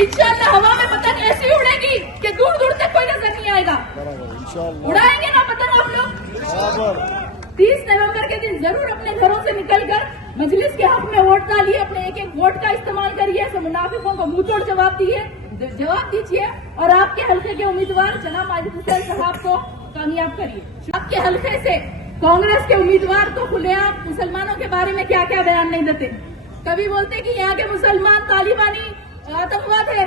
इंशाल्लाह हवा में पतंग ऐसी उड़ेगी कि दूर दूर तक कोई नजर नहीं आएगा। उड़ाएंगे ना पतंग हम लोग। 30 नवंबर के दिन जरूर अपने घरों से निकलकर मजलिस के हक में वोट डालिए, अपने एक एक वोट का इस्तेमाल करिए, ऐसे मुनाफिकों को मुंह तोड़ जवाब दीजिए और आपके हल्के के उम्मीदवार जनाब माजिद हुसैन साहब को कामयाब करिए। आपके हल्के से कांग्रेस के उम्मीदवार तो खुलेआम मुसलमानों के बारे में क्या क्या बयान नहीं देते। कभी बोलते कि यहाँ के मुसलमान तालिबानी आतंकवाद है,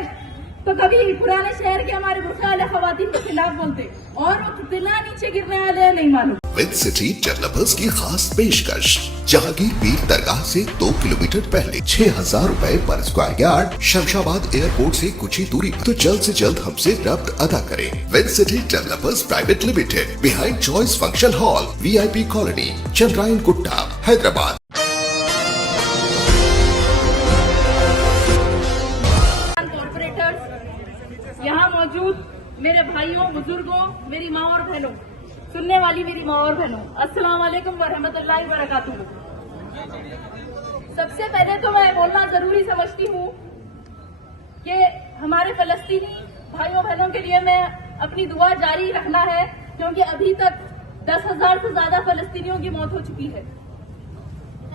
तो कभी पुराने शहर के हमारे बुरखा वाले खवातीन के खिलाफ बोलते, और वो कितना नीचे गिरने वाले हैं नहीं मालूम। विद सिटी डेवलपर्स की खास पेशकश, जहांगीर पीर दरगाह से 2 किलोमीटर पहले 6,000 रुपए पर स्क्वायर यार्ड, शमशाबाद एयरपोर्ट से कुछ ही दूरी, तो जल्द से जल्द हमसे रब्त अदा करें। With City Developers Private Limited, behind Choice Function Hall, VIP Colony, Chandrayangutta, Hyderabad. यहाँ मौजूद मेरे भाइयों, बुजुर्गों, मेरी माँ और बहनों, सुनने वाली मेरी माँ और बहनों, अस्सलाम वालेकुम वरहमतुल्लाहि वबरकातुहू। सबसे पहले तो मैं बोलना जरूरी समझती हूँ कि हमारे फलस्तीनी भाइयों बहनों के लिए मैं अपनी दुआ जारी रखना है, क्योंकि अभी तक 10,000 से ज्यादा फलस्तीनियों की मौत हो चुकी है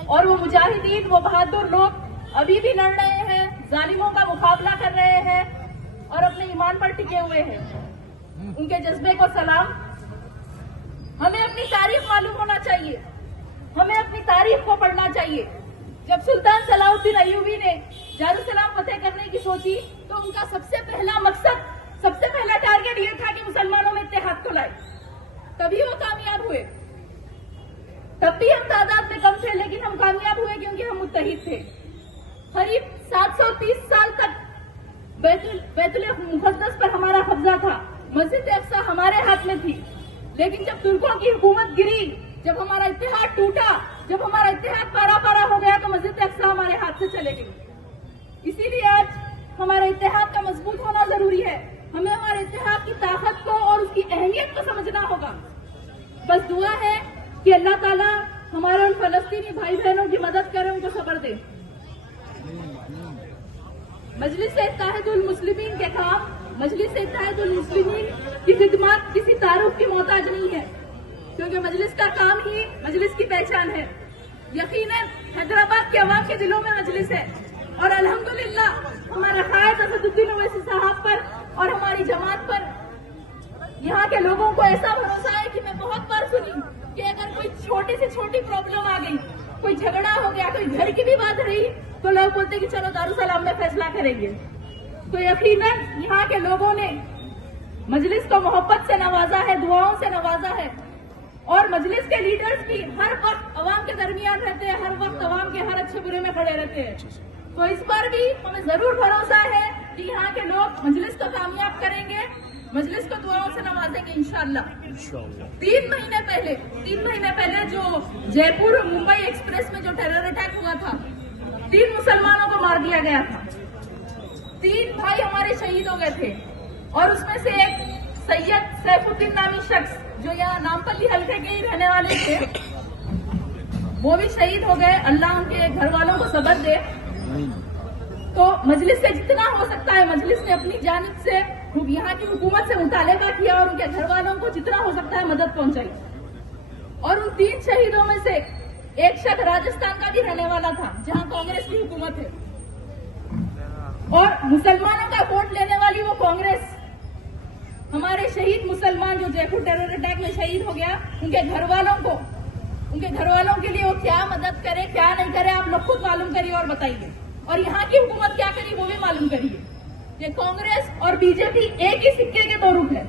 और वो मुजाहिदीन, वो बहादुर लोग अभी भी लड़ रहे हैं, जालिमों का मुकाबला कर रहे हैं और अपने ईमान पर टिके हुए हैं। उनके जज्बे को सलाम। हमें अपनी तारीख मालूम होना चाहिए, हमें अपनी तारीख को पढ़ना चाहिए। जब सुल्तान सलाहुद्दीन अय्यूबी ने जेरूसलम फतेह करने की सोची, तो उनका सबसे पहला मकसद, सबसे पहला टारगेट ये था कि मुसलमानों में इत्तेहाद को लाए। तभी वो कामयाब हुए। तब भी हम तादाद में कम थे, लेकिन हम कामयाब हुए क्योंकि हम मुत्तहिद थे। करीब 730 साल तक बैतुल मुक़द्दस पर हमारा कब्जा था, मस्जिद अक्सा हमारे हाथ में थी, लेकिन जब तुर्कों की हुकूमत गिरी, जब हमारा इत्तेहाद टूटा, जब हमारा इत्तेहाद पारा पारा हो गया, तो मस्जिद अक्सा हमारे हाथ से चले गई। इसीलिए आज हमारा इत्तेहाद का मजबूत होना जरूरी है। हमें हमारे इत्तेहाद की ताकत को और उसकी अहमियत को समझना होगा। बस दुआ है कि अल्लाह ताला हमारे उन फलस्तीनी भाई बहनों की मदद करे, उनको सब्र दे। मजलिस-ए-इत्तेहादुल मुस्लिमीन के काम, मजलिस-ए-इत्तेहादुल मुस्लिमीन की खिदमत किसी तारुफ की मोहताज नहीं है, क्योंकि मजलिस का काम ही मजलिस की पहचान है। यकीनन हैदराबाद के अवाम के दिलों में मजलिस है और अल्हम्दुलिल्लाह हमारा कायद असदुद्दीन ओवैसी साहब पर और हमारी जमात पर यहाँ के लोगों को ऐसा भरोसा है कि मैं बहुत बार सुनी कि अगर कोई छोटी से छोटी प्रॉब्लम आ गई, कोई झगड़ा हो गया, कोई घर की भी बात रही, तो लोग बोलते कि चलो दारुसलाम में फैसला करेंगे। तो यकीनन यहाँ के लोगों ने मजलिस को मोहब्बत से नवाजा है, दुआओं से नवाजा है, और मजलिस के लीडर्स भी हर वक्त अवाम के दरमियान रहते हैं, हर वक्त अवाम के हर अच्छे बुरे में खड़े रहते हैं। तो इस पर भी हमें जरूर भरोसा है कि यहाँ के लोग मजलिस को कामयाब करेंगे, मजलिस को दुआओं से नवाजेंगे इंशाअल्लाह। 3 महीने पहले जो जयपुर मुंबई एक्सप्रेस में जो टेरर अटैक हुआ था, 3 मुसलमानों को मार दिया गया था, 3 भाई हमारे शहीद हो गए थे, और उसमें से एक सैयद सैफुद्दीन नामी शख्स जो यहाँ नामपल्ली हल्के के ही रहने वाले थे, वो भी शहीद हो गए। अल्लाह उनके घर वालों को सब्र दे। तो मजलिस से जितना हो सकता है, मजलिस ने अपनी जानिब से यहाँ की हुकूमत से मुतालिबा किया और उनके घर वालों को जितना हो सकता है मदद पहुंचाई। और उन 3 शहीदों में से एक शख्स राजस्थान का भी रहने वाला था, जहां कांग्रेस की हुकूमत है, और मुसलमानों का वोट लेने वाली वो कांग्रेस। हमारे शहीद मुसलमान जो जयपुर टेरर अटैक में शहीद हो गया, उनके घर वालों के लिए वो क्या मदद करे, क्या नहीं करे, आप लोग खुद मालूम करिए और बताइए। और यहाँ की हुकूमत क्या करी वो भी मालूम करिए। ये कांग्रेस और बीजेपी एक ही सिक्के के 2 रूप है।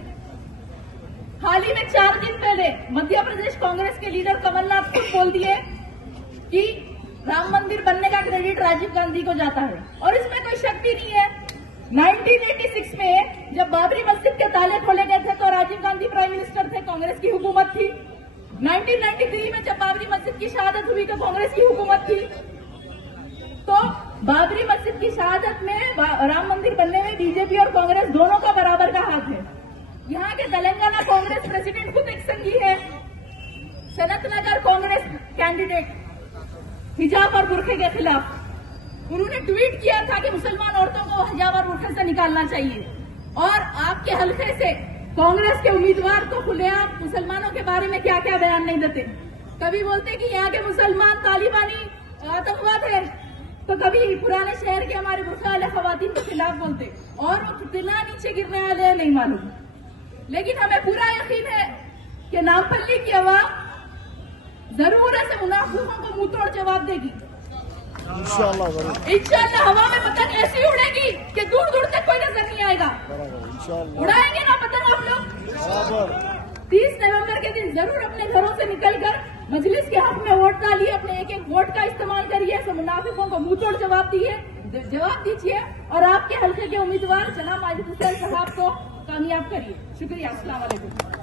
हाल ही में 4 दिन पहले मध्य प्रदेश कांग्रेस के लीडर कमलनाथ खुद बोल दिए कि राम मंदिर बनने का क्रेडिट राजीव गांधी को जाता है, और इसमें कोई शक भी नहीं है। 1986 में जब बाबरी मस्जिद के ताले खोले गए थे, तो राजीव गांधी प्राइम मिनिस्टर थे, कांग्रेस की हुकूमत थी। 1993 में जब बाबरी मस्जिद की शहादत हुई, तो कांग्रेस की हुकूमत थी। तो बाबरी मस्जिद की शहादत में, राम मंदिर बनने में बीजेपी और कांग्रेस दोनों का बराबर का हाथ है। यहाँ के तेलंगाना कांग्रेस प्रेसिडेंट खुद एक संघी है। सनत नगर कांग्रेस कैंडिडेट हिजाब और बुर्के के खिलाफ उन्होंने ट्वीट किया था कि मुसलमान औरतों को हिजाब और बुर्के से निकालना चाहिए। और आपके हल्के से कांग्रेस के उम्मीदवार तो खुलेआम मुसलमानों के बारे में क्या क्या बयान नहीं देते। कभी बोलते कि यहाँ के मुसलमान तालिबानी आतंकवाद है, तो कभी पुराने शहर के हमारे बुर्का वाले खवातीन के खिलाफ बोलते, और वो कितना नीचे गिरने वाले हैं नहीं मालूम। लेकिन हमें पूरा यकीन है कि नामपल्ली की आवाम जरूर ऐसे मुनाफिकों को मुंह तोड़ जवाब देगी। इंशाअल्लाह हवा में पतंग ऐसी उड़ेगी कि दूर दूर तक कोई नजर नहीं आएगा। उड़ाएंगे ना पतंग आप लोग। 30 नवंबर के दिन जरूर अपने घरों से निकलकर मजलिस के हक में वोट डालिए, अपने एक एक वोट का इस्तेमाल करिए, ऐसे मुनाफिकों को मुंह तोड़ जवाब दीजिए और आपके हल्के के उम्मीदवार जनाब माजिद हुसैन साहब को कामयाब करिए। शुक्रिया। अस्सलाम वालेकुम।